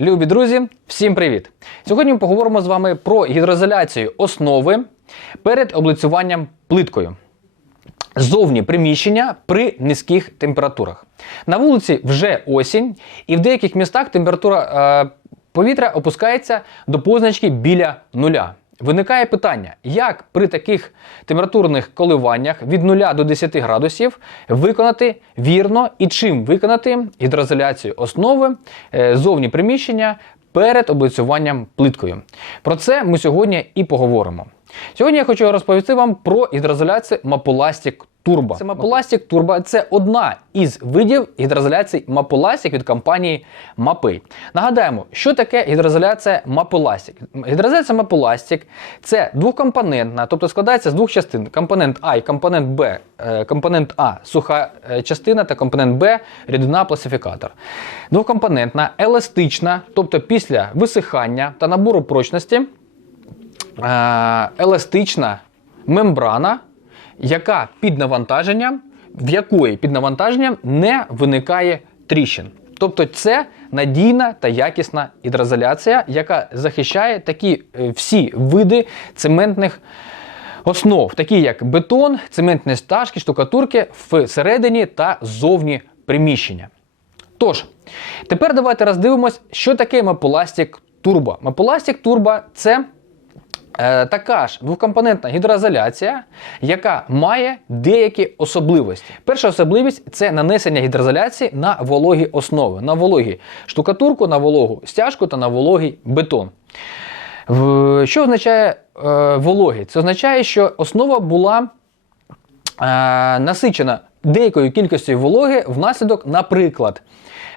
Любі друзі, всім привіт! Сьогодні ми поговоримо з вами про гідроізоляцію основи перед облицюванням плиткою. Зовні приміщення при низьких температурах. На вулиці вже осінь, і в деяких містах температура е, повітря опускається до позначки біля нуля. Виникає питання, як при таких температурних коливаннях від 0 до 10 градусів виконати вірно і чим виконати гідроізоляцію основи е, зовні приміщення перед облицюванням плиткою. Про це ми сьогодні і поговоримо. Сьогодні я хочу розповісти вам про гідроізоляцію Маполастік Turbo. Це Маполастік Turbo – це одна із видів гідроізоляції Маполастік від компанії Мапей. Нагадаємо, що таке гідроізоляція Маполастік. Гідроізоляція Маполастік – це двокомпонентна, тобто складається з двох частин: компонент А і компонент Б. Е, Компонент А суха е, частина та компонент Б рідина пластифікатор. Двокомпонентна, еластична, тобто після висихання та набору прочності еластична мембрана, яка під навантаженням, в якої під навантаженням не виникає тріщин. Тобто це надійна та якісна гідроізоляція, яка захищає такі е, всі види цементних основ, такі як бетон, цементні стяжки, штукатурки всередині та зовні приміщення. Тож, тепер давайте роздивимось, що таке Маполастік Турбо. Маполастік Турбо це е, така ж двокомпонентна гідроізоляція, яка має деякі особливості. Перша особливість це нанесення гідроізоляції на вологі основи, на вологі штукатурку, на вологу стяжку та на вологий бетон. Що означає е, вологий? Це означає, що основа була е, насичена деякою кількістю вологи внаслідок, наприклад,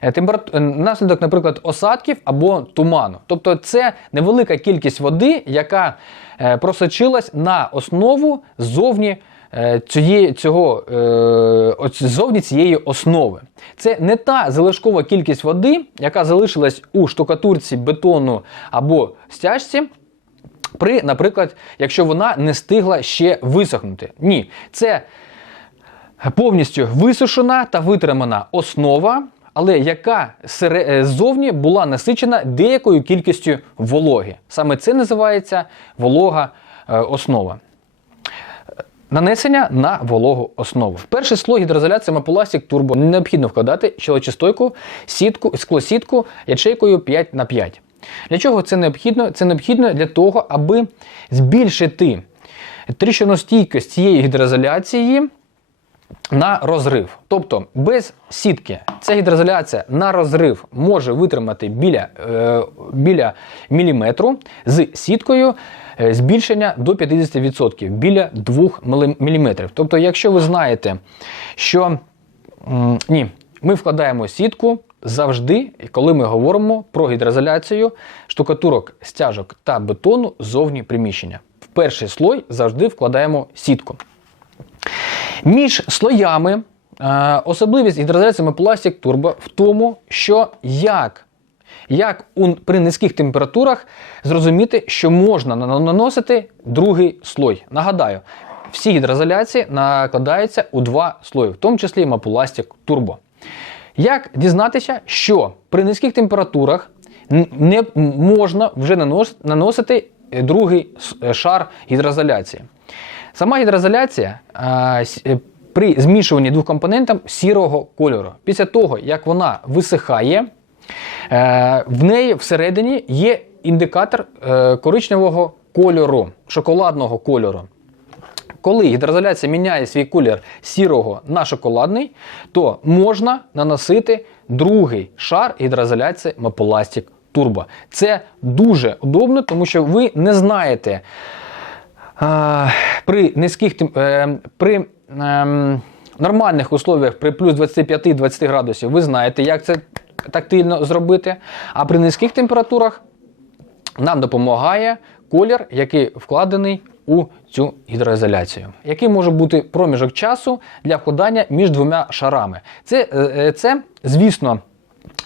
е, температу- е, внаслідок, наприклад, осадків або туману. Тобто це невелика кількість води, яка е, просочилась на основу ззовні е, цієї, цього, ззовні цієї основи. Це не та залишкова кількість води, яка залишилась у штукатурці бетону або стяжці, при, наприклад, якщо вона не стигла ще висохнути. Ні, це повністю висушена та витримана основа, але яка е, ззовні була насичена деякою кількістю вологи. Саме це називається волога е, основа. Нанесення на вологу основу. В перший слой гідроізоляції Маполастик Turbo необхідно вкладати щелочистойку, сітку, склосітку ячейкою 5 на 5 Для чого це необхідно? Це необхідно для того, аби збільшити тріщиностійкість цієї гідроізоляції на розрив. Тобто без сітки ця гідроізоляція на розрив може витримати біля, е, біля міліметру з сіткою е, збільшення до 50%, біля 2 мм. Тобто, якщо ви знаєте, що м, ні, ми вкладаємо сітку завжди, коли ми говоримо про гідроізоляцію штукатурок, стяжок та бетону зовні приміщення. В перший слой завжди вкладаємо сітку. Між слоями е, особливість гідроізоляції Маполастик Turbo в тому, що як, як при низьких температурах зрозуміти, що можна наносити другий слой. Нагадаю, всі гідроізоляції накладаються у два слої, в тому числі Маполастик Turbo. Як дізнатися, що при низьких температурах не можна вже наносити другий е, шар гідроізоляції? Сама гідроізоляція а, е, при змішуванні двох компонентів сірого кольору. Після того, як вона висихає, е, в неї всередині є індикатор е, коричневого кольору, шоколадного кольору. Коли гідроізоляція міняє свій колір сірого на шоколадний, то можна наносити другий шар гідроізоляції Маполастик Turbo. Це дуже удобно, тому що ви не знаєте, при низьких е, при ем, нормальних условиях при плюс 25-20 градусів ви знаєте, як це тактильно зробити. А при низьких температурах нам допомагає колір, який вкладений у цю гідроізоляцію. Який може бути проміжок часу для вкладання між двома шарами? Це, е, е, це звісно.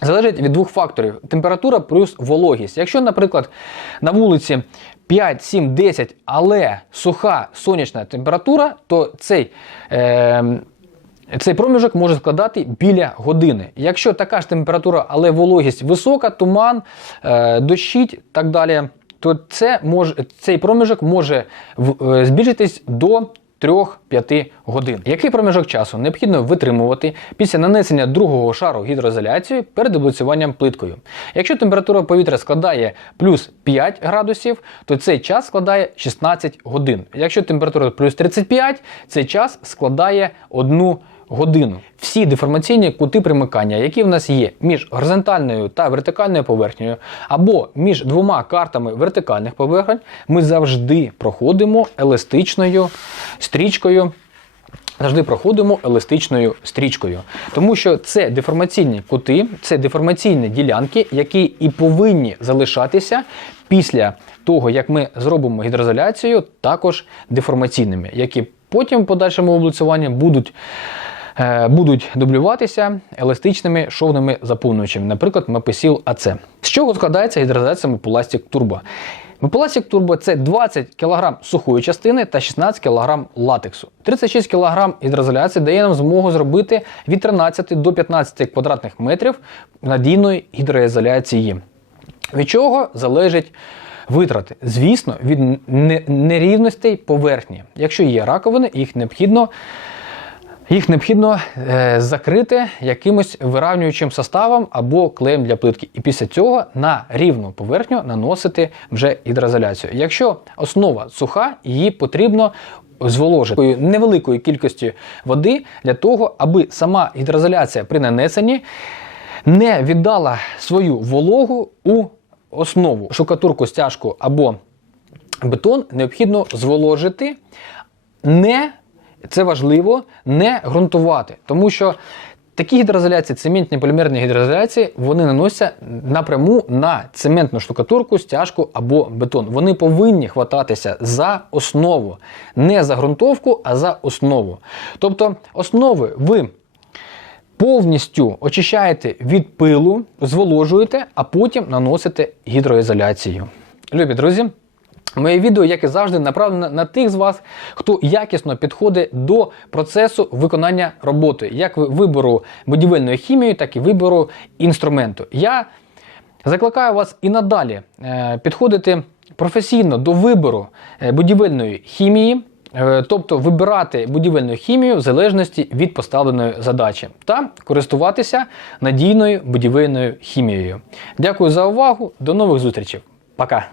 Залежить від двох факторів: температура плюс вологість. Якщо, наприклад, на вулиці 5, 7, 10, але суха сонячна температура, то цей е, Цей проміжок може складати біля години. Якщо така ж температура, але вологість висока, туман, е, дощить так далі, то це може, цей проміжок може е, збільшитись до 3-5 годин. Який проміжок часу необхідно витримувати після нанесення другого шару гідроізоляції перед облицюванням плиткою? Якщо температура повітря складає плюс 5 градусів, то цей час складає 16 годин. Якщо температура плюс 35, цей час складає 1 годину. Всі деформаційні кути примикання, які в нас є між горизонтальною та вертикальною поверхнею, або між двома картами вертикальних поверхень, ми завжди проходимо еластичною стрічкою. Завжди проходимо еластичною стрічкою, тому що це деформаційні кути, це деформаційні ділянки, які і повинні залишатися після того, як ми зробимо гідроізоляцію, також деформаційними, які потім в подальшому облицюванні будуть будуть дублюватися еластичними шовними заповнювачами, наприклад, Мепесіл АЦ. З чого складається гідроізоляція Мепуластик Турбо? Мепуластик Турбо це 20 кг сухої частини та 16 кг латексу. 36 кг гідроізоляції дає нам змогу зробити від 13 до 15 квадратних метрів надійної гідроізоляції. Від чого залежить витрати? Звісно, від нерівностей поверхні. Якщо є раковини, їх необхідно їх необхідно е, закрити якимось виравнюючим составом або клеєм для плитки. І після цього на рівну поверхню наносити вже гідроізоляцію. Якщо основа суха, її потрібно зволожити невеликою кількістю води для того, аби сама гідроізоляція при нанесенні не віддала свою вологу у основу. Шукатурку, стяжку або бетон необхідно зволожити, не це важливо, не ґрунтувати, тому що такі гідроізоляції, цементні полімерні гідроізоляції, вони наносяться напряму на цементну штукатурку, стяжку або бетон. Вони повинні хвататися за основу, не за ґрунтовку, а за основу. Тобто основи ви повністю очищаєте від пилу, зволожуєте, а потім наносите гідроізоляцію. Любі друзі, моє відео, як і завжди, направлене на тих з вас, хто якісно підходить до процесу виконання роботи, як вибору будівельної хімії, так і вибору інструменту. Я закликаю вас і надалі е, підходити професійно до вибору е, будівельної хімії. Е, Тобто вибирати будівельну хімію в залежності від поставленої задачі та користуватися надійною будівельною хімією. Дякую за увагу. До нових зустрічей. Пока.